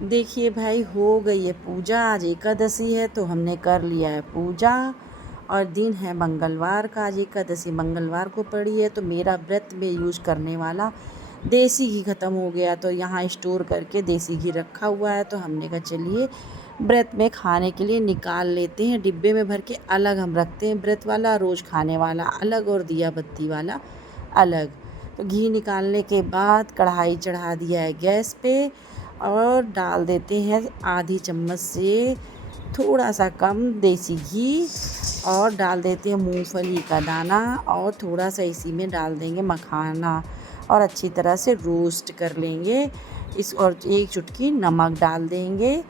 देखिए भाई, हो गई है पूजा। आज एकादशी है तो हमने कर लिया है पूजा। और दिन है मंगलवार का। आज एकादशी मंगलवार को पड़ी है तो मेरा व्रत में यूज़ करने वाला देसी घी ख़त्म हो गया, तो यहाँ स्टोर करके देसी घी रखा हुआ है। तो हमने कहा चलिए व्रत में खाने के लिए निकाल लेते हैं। डिब्बे में भर के अलग हम रखते हैं, व्रत वाला रोज़ खाने वाला अलग और दिया बत्ती वाला अलग। तो घी निकालने के बाद कढ़ाई चढ़ा दिया है गैस पे और डाल देते हैं आधी चम्मच से थोड़ा सा कम देसी घी और डाल देते हैं मूंगफली का दाना और थोड़ा सा इसी में डाल देंगे मखाना और अच्छी तरह से रोस्ट कर लेंगे इस। और एक चुटकी नमक डाल देंगे।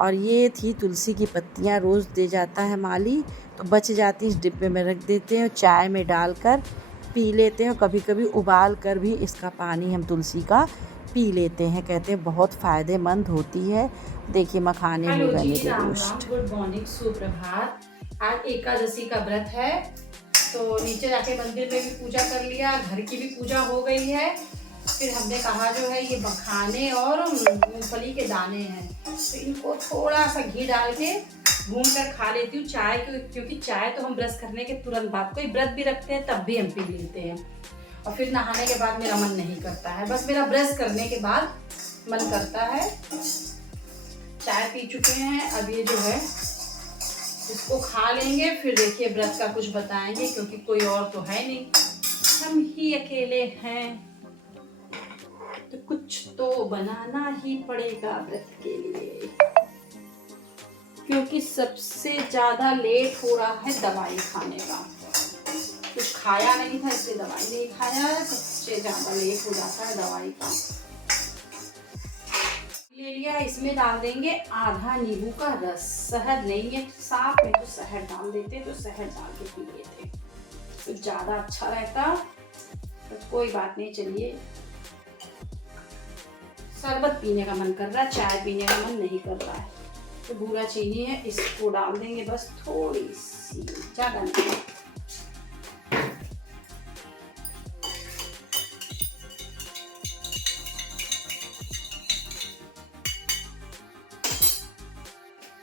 और ये थी तुलसी की पत्तियाँ, रोज़ दे जाता है माली तो बच जाती, इस डिब्बे में रख देते हैं, चाय में डालकर पी लेते हैं। और कभी कभी उबाल कर भी इसका पानी हम तुलसी का पी लेते हैं, कहते हैं बहुत फ़ायदेमंद होती है। देखिए मखाने हो गए मेरे राम रोस्ट। गुड मॉर्निंग, सुप्रभात। आज एकादशी का व्रत है तो नीचे जाके मंदिर में भी पूजा कर लिया, घर की भी पूजा हो गई है। फिर हमने कहा जो है ये मखाने और मूंगफली के दाने हैं तो इनको थोड़ा सा घी डाल के भून कर खा लेती हूँ चाय, क्योंकि चाय तो हम ब्रश करने के तुरंत बाद, कोई व्रत भी रखते हैं तब भी हम पी लेते हैं। और फिर नहाने के बाद मेरा मन नहीं करता है, बस मेरा ब्रश करने के बाद मन करता है। चाय पी चुके हैं, अब ये जो है इसको खा लेंगे, फिर देखिए व्रत का कुछ बताएंगे क्योंकि कोई और तो है नहीं, हम ही अकेले हैं तो कुछ तो बनाना ही पड़ेगा व्रत के लिए। क्योंकि सबसे ज्यादा लेट हो रहा है दवाई खाने का, कुछ खाया नहीं था इसलिए दवाई नहीं खाया, सबसे ज्यादा लेट हो जाता है दवाई का। ले लिया, इसमें डाल देंगे आधा नींबू का रस। शहद नहीं है साफ में तो शहद डाल देते, तो शहद डाल के पी लेते तो ज्यादा अच्छा रहता, तो कोई बात नहीं। चलिए, शरबत पीने का मन कर रहा है, चाय पीने का मन नहीं कर रहा है। तो भूरा चीनी है, इसको डाल देंगे बस थोड़ी सी, ज्यादा नहीं।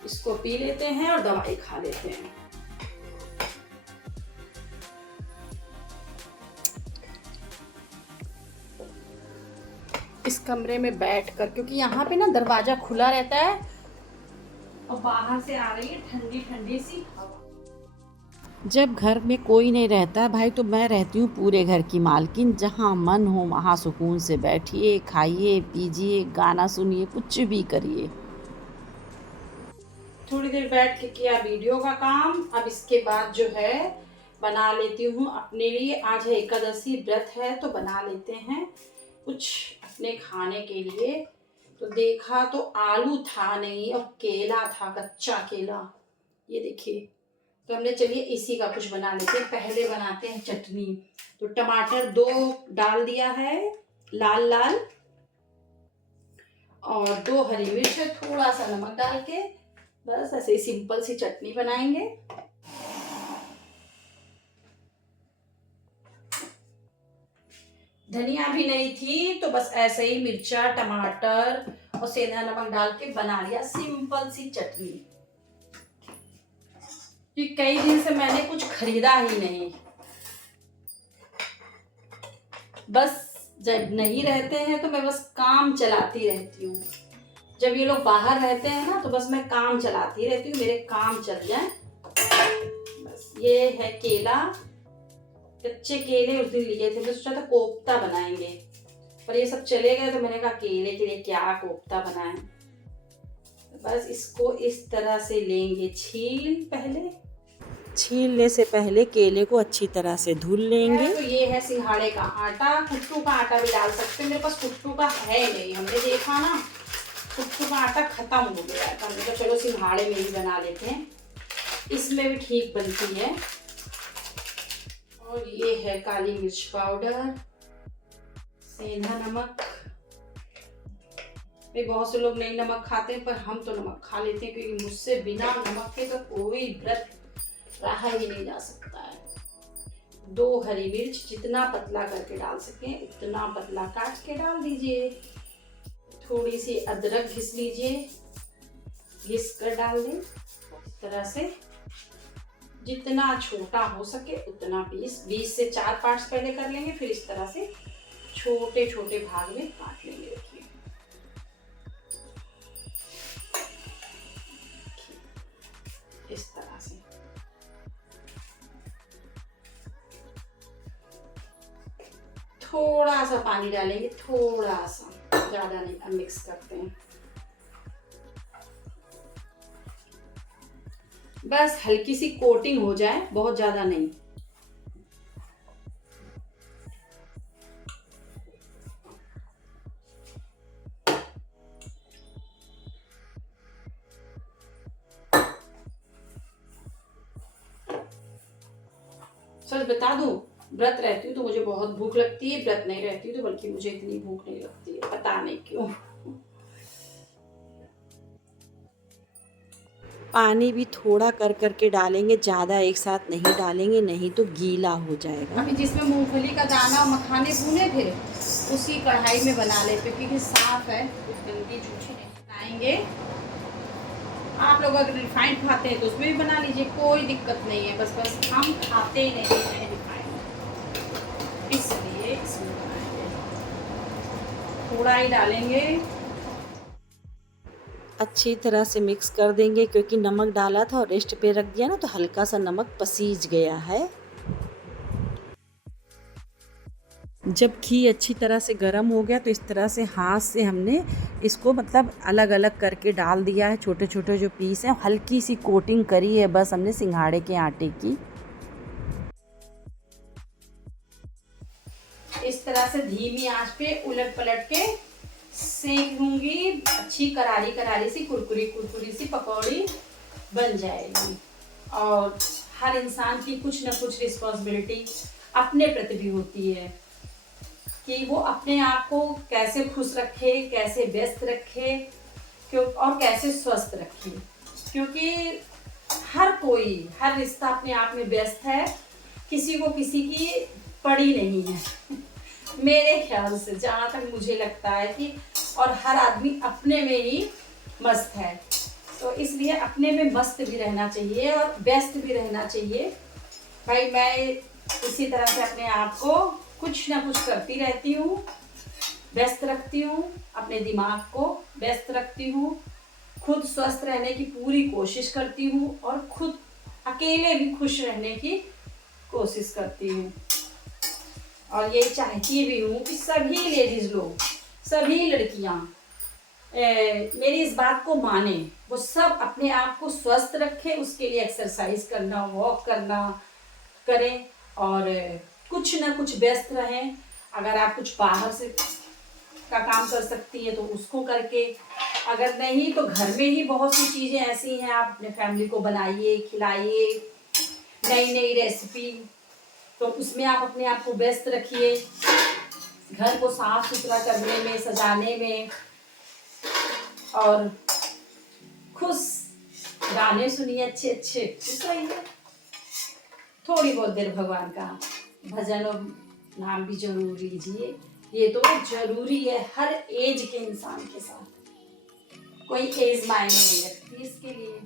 इसको पी लेते हैं और दवाई खा लेते हैं। इस कमरे में बैठकर, क्योंकि यहाँ पे ना दरवाजा खुला रहता है और बाहर से आ रही है ठंडी ठंडी सी हवा। जब घर में कोई नहीं रहता भाई तो मैं रहती हूँ पूरे घर की मालकिन। जहाँ मन हो वहाँ सुकून से बैठिए, खाइए, पीजिए, गाना सुनिए, कुछ भी करिए। थोड़ी देर बैठ के किया वीडियो का काम। अब इसके बाद जो है बना लेती हूँ अपने लिए, आज है एकादशी व्रत है तो बना लेते हैं कुछ अपने खाने के लिए। तो देखा तो आलू था नहीं और केला था, कच्चा केला, ये देखिए। तो हमने चलिए इसी का कुछ बना लेते हैं। पहले बनाते हैं चटनी। तो टमाटर 2 डाल दिया है लाल लाल, और 2 हरी मिर्च है, थोड़ा सा नमक डाल के बस ऐसे ही सिंपल सी चटनी बनाएंगे। धनिया भी नहीं थी तो बस ऐसे ही मिर्चा, टमाटर और सेंधा नमक डाल के बना लिया सिंपल सी चटनी। कि कई दिन से मैंने कुछ खरीदा ही नहीं, बस जब नहीं रहते हैं तो मैं बस काम चलाती रहती हूँ। जब ये लोग बाहर रहते हैं ना तो बस मैं काम चलाती रहती हूँ, मेरे काम चल जाए बस। ये है केला, कच्चे केले उस दिन लिए थे, मैं सोचा था कोफ्ता बनाएंगे पर ये सब चले गए तो मैंने कहा केले के लिए क्या कोफ्ता बनाएं। बस इसको इस तरह से लेंगे छीलने से पहले केले को अच्छी तरह से धुल लेंगे। तो ये है सिंघाड़े का आटा, कुट्टू का आटा भी डाल सकते हैं, मेरे पास कुट्टू का है नहीं, हमने देखा ना कुट्टू का आटा खत्म हो गया है तो हमने कहा चलो सिंघाड़े में ही बना लेते हैं, इसमें भी ठीक बनती है। और ये है काली मिर्च पाउडर, सेंधा नमक। बहुत से लोग नहीं नमक खाते हैं पर हम तो नमक खा लेते हैं, क्योंकि मुझसे बिना नमक के तो कोई व्रत रहा ही नहीं जा सकता है। 2 हरी मिर्च, जितना पतला करके डाल सकें उतना पतला काट के डाल दीजिए। थोड़ी सी अदरक घिस लीजिए, घिस कर डाल दें इस तरह से। जितना छोटा हो सके उतना पीस, 20 से 4 पार्ट्स पहले कर लेंगे, फिर इस तरह से छोटे छोटे भाग में काट लेंगे। देखिए इस तरह से। थोड़ा सा पानी डालेंगे, थोड़ा सा, ज्यादा नहीं। अब मिक्स करते हैं। बस हल्की सी कोटिंग हो जाए, बहुत ज्यादा नहीं। सच बता दूं, व्रत रहती हूँ तो मुझे बहुत भूख लगती है, व्रत नहीं रहती हूँ तो बल्कि मुझे इतनी भूख नहीं लगती है, पता नहीं क्यों। पानी भी थोड़ा कर करके डालेंगे, ज़्यादा एक साथ नहीं डालेंगे, नहीं तो गीला हो जाएगा। अभी जिसमें मूंगफली का दाना और मखाने भूने फिर उसी कढ़ाई में बना लेते, क्योंकि साफ है, कुछ गंदी जूठी नहीं बनाएंगे। आप लोग अगर रिफाइंड खाते हैं तो उसमें भी बना लीजिए, कोई दिक्कत नहीं है। बस हम खाते ही नहीं हैं रिफाइंड, इसलिए इसमें बनाएंगे। थोड़ा ही डालेंगे। अच्छी तरह से मिक्स कर देंगे, क्योंकि नमक डाला था और रेस्ट पे रख दिया ना, तो हल्का सा नमक पसीज गया है। जब घी अच्छी तरह से गर्म हो गया तो इस तरह से हाथ से हमने इसको मतलब अलग अलग करके डाल दिया है। छोटे छोटे जो पीस हैं, हल्की सी कोटिंग करी है बस हमने सिंघाड़े के आटे की। इस तरह से धीमी आंच पे उलट पलट के सेक लूंगी। अच्छी करारी करारी सी कुरकुरी सी पकौड़ी बन जाएगी। और हर इंसान की कुछ न कुछ रिस्पॉन्सिबिलिटी अपने प्रति भी होती है कि वो अपने आप को कैसे खुश रखे, कैसे व्यस्त रखे, और कैसे स्वस्थ रखे। क्योंकि हर रिश्ता अपने आप में व्यस्त है, किसी को किसी की पड़ी नहीं है मेरे ख्याल से, जहाँ तक मुझे लगता है कि, और हर आदमी अपने में ही मस्त है। तो इसलिए अपने में मस्त भी रहना चाहिए और व्यस्त भी रहना चाहिए। भाई मैं इसी तरह से अपने आप को कुछ ना कुछ करती रहती हूँ, व्यस्त रखती हूँ, अपने दिमाग को व्यस्त रखती हूँ, खुद स्वस्थ रहने की पूरी कोशिश करती हूँ और खुद अकेले भी खुश रहने की कोशिश करती हूँ। और ये चाहती भी हूँ कि सभी लेडीज लोग, सभी लड़कियाँ मेरी इस बात को माने, वो सब अपने आप को स्वस्थ रखें, उसके लिए एक्सरसाइज करना, वॉक करना करें और कुछ ना कुछ व्यस्त रहें। अगर आप कुछ बाहर से का काम कर सकती हैं तो उसको करके, अगर नहीं तो घर में ही बहुत सी चीज़ें ऐसी हैं, आप अपने फैमिली को बनाइए, खिलाइए, नई नई रेसिपी, तो उसमें आप अपने आप को व्यस्त रखिए। घर को साफ सुथरा करने में, सजाने में, और खुश गाने सुनिए अच्छे अच्छे, खुश रहिए। थोड़ी बहुत देर भगवान का भजन और नाम भी जरूर लीजिए, ये तो जरूरी है हर एज के इंसान के साथ, कोई एज मायने नहीं रखती इसके लिए।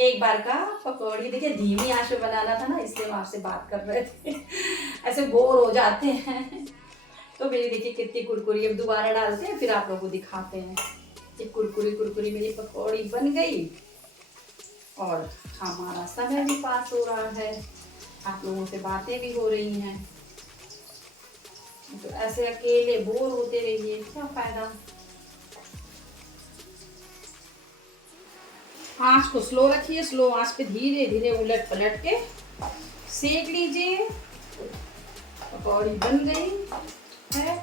एक बार का पकौड़ी देखिए, धीमी आंच पे बनाना था ना, इसलिए हम आपसे बात कर रहे थे ऐसे बोर हो जाते हैं तो मेरी देखिए कितनी कुरकुरी, अब दोबारा डालते हैं फिर आप लोगों को दिखाते हैं। ये कुरकुरी मेरी पकौड़ी बन गई और हमारा समय भी पास हो रहा है, आप लोगों से बातें भी हो रही हैं। तो ऐसे अकेले बोर होते रहिए, क्या फायदा। आंच को स्लो रखिए, स्लो आंच पे धीरे धीरे उलट पलट के सेक लीजिए। पकौड़ी बन गई है,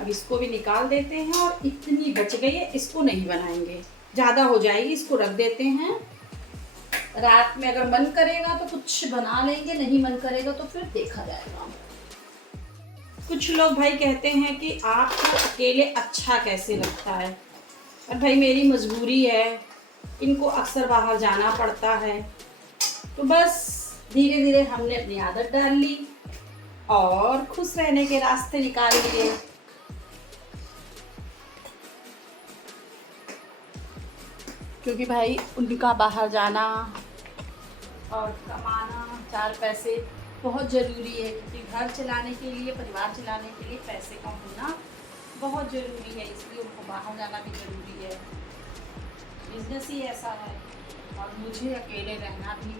अब इसको भी निकाल देते हैं। और इतनी बच गई है, इसको नहीं बनाएंगे, ज़्यादा हो जाएगी, इसको रख देते हैं। रात में अगर मन करेगा तो कुछ बना लेंगे, नहीं मन करेगा तो फिर देखा जाएगा। कुछ लोग भाई कहते हैं कि आपको अकेले अच्छा कैसे लगता है, और भाई मेरी मजबूरी है, इनको अक्सर बाहर जाना पड़ता है, तो बस धीरे धीरे हमने अपनी आदत डाल ली और खुश रहने के रास्ते निकाल लिए। क्योंकि भाई उनका बाहर जाना और कमाना 4 पैसे बहुत ज़रूरी है, क्योंकि घर चलाने के लिए, परिवार चलाने के लिए पैसे का होना बहुत ज़रूरी है, इसलिए उनको बाहर जाना भी ज़रूरी है। बिजनेस ही ऐसा है और मुझे अकेले रहना भी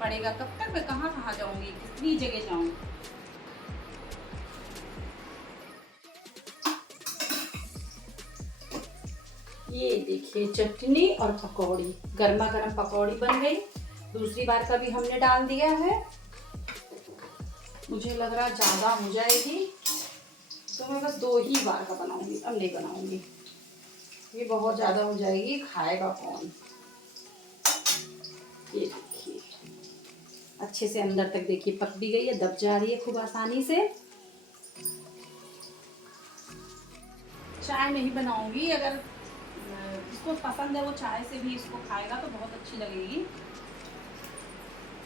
पड़ेगा। कब तक मैं कहाँ कहाँ जाऊँगी, कितनी जगह जाऊँ। ये देखिए चटनी और पकौड़ी, गर्मा गर्म पकौड़ी बन गई। दूसरी बार का भी हमने डाल दिया है। मुझे लग रहा ज़्यादा हो जाएगी तो मैं बस 2 ही बार का बनाऊंगी, अब नहीं बनाऊंगी। ये बहुत ज़्यादा हो जाएगी, खाएगा कौन। ये देखिए अच्छे से अंदर तक देखिए पक भी गई है, दब जा रही है खूब आसानी से। चाय नहीं बनाऊंगी, अगर जिसको पसंद है वो चाय से भी इसको खाएगा तो बहुत अच्छी लगेगी।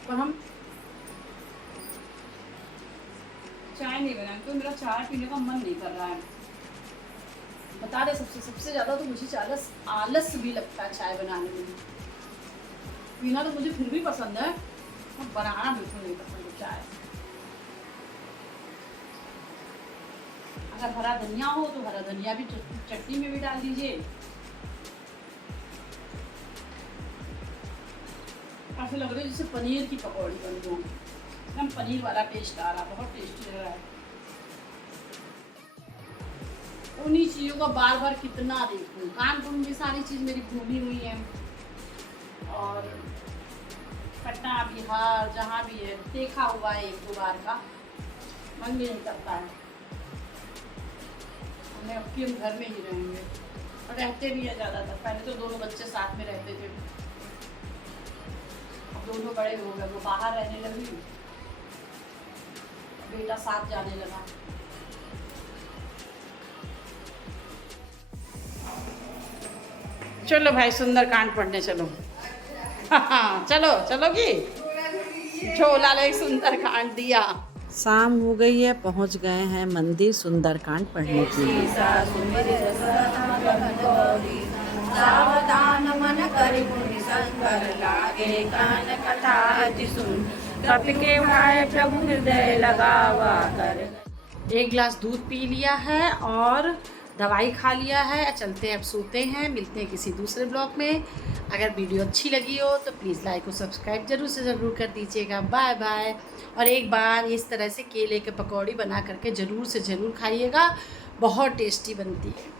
पर हम चाय नहीं बनाएंगे तो मेरा चाय पीने का मन नहीं कर रहा है। बता दे, सबसे ज़्यादा तो मुझे आलस भी लगता है चाय बनाने में। पीना तो मुझे फिर भी पसंद है और बनाना बिल्कुल नहीं पसंद है चाय। अगर हरा धनिया हो तो हरा धनिया भी चटनी में भी डाल दीजिए। ऐसे लग रहा है जैसे पनीर की पकौड़ी बन गई, एकदम पनीर वाला टेस्ट आ रहा, बहुत टेस्टी लग रहा है। उन्हीं चीज़ों को बार बार कितना देखूं। कानपुर में सारी चीज़ मेरी घूमी हुई है और पटना बिहार जहाँ भी है देखा हुआ है 1-2 बार का, मन भी नहीं करता है। हमने अब की हम घर में ही रहेंगे और रहते भी हैं ज़्यादातर। पहले तो दोनों बच्चे साथ में रहते थे, अब दोनों बड़े हो गए, वो बाहर रहने लगी, बेटा साथ जाने लगा। चलो भाई सुंदरकांड पढ़ने चलो। हाँ चलो चलोगी। झोला ले सुंदरकांड दिया। शाम हो गई है, पहुंच गए हैं मंदिर सुंदरकांड पढ़ने के लिए। सावधान मन करि मुनि संकर लागे कान कथा अति सुन कप के भाई प्रभु हृदय लगावा कर। 1 गिलास दूध पी लिया है और दवाई खा लिया है। चलते हैं, अब सोते हैं। मिलते हैं किसी दूसरे ब्लॉग में। अगर वीडियो अच्छी लगी हो तो प्लीज़ लाइक और सब्सक्राइब ज़रूर से ज़रूर कर दीजिएगा। Bye bye. और एक बार इस तरह से केले के पकौड़ी बना करके ज़रूर से ज़रूर खाइएगा, बहुत टेस्टी बनती है।